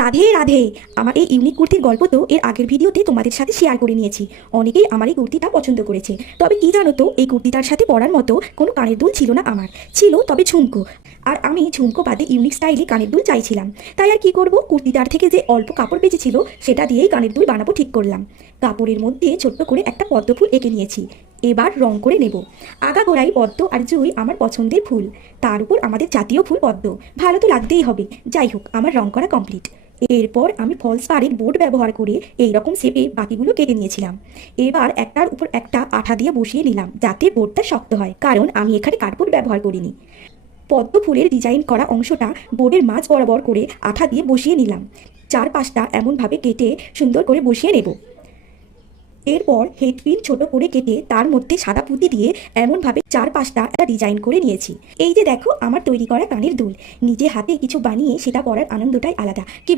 রাধে রাধে। আমার এই ইউনিক কুর্তির গল্প তো এর আগের ভিডিওতে তোমাদের সাথে শেয়ার করে নিয়েছি। অনেকেই আমার এই কুর্তিটা পছন্দ করেছে। তবে কি জানো তো, এই কুর্তিটার সাথে পরার মতো কোনো কানের দুল ছিল না আমার, ছিল তবে ঝুমকো। আর আমি ঝুমকো বাদে ইউনিক স্টাইলে কানের দুল চাইছিলাম। তাই আর কি করব, কুর্তিটার থেকে যে অল্প কাপড় বেঁচেছিল সেটা দিয়েই কানের দুল বানাবো ঠিক করলাম। কাপড়ের মধ্যে ছোট্ট করে একটা পদ্ম ফুল এঁকে নিয়েছি। এবার রং করে নেব। আগাগোড়াই পদ্ম আর জুঁই আমার পছন্দের ফুল, তার উপর আমাদের জাতীয় ফুল পদ্ম, ভালো তো লাগতেই হবে। যাই হোক, আমার রং করা কমপ্লিট। এরপর আমি ফলস পাড়ের বোর্ড ব্যবহার করে এই রকম শেপে বাকিগুলো কেটে নিয়েছিলাম। এবার একটার উপর একটা আঠা দিয়ে বসিয়ে নিলাম যাতে বোর্ডটা শক্ত হয়, কারণ আমি এখানে কার্ডবোর্ড ব্যবহার করিনি। পদ্ম ফুলের ডিজাইন করা অংশটা বোর্ডের মাঝ বরাবর করে আঠা দিয়ে বসিয়ে নিলাম। চারপাশটা এমনভাবে কেটে সুন্দর করে বসিয়ে নেব। এরপর হেডপিন ছোট করে কেটে তার মধ্যে সাদা পুঁতি দিয়ে এমনভাবে চারপাশটা একটা ডিজাইন করে নিয়েছি। এই যে দেখো আমার তৈরি করা কানের দুল। নিজে হাতে কিছু বানিয়ে সেটা পরার আনন্দটাই আলাদা। কি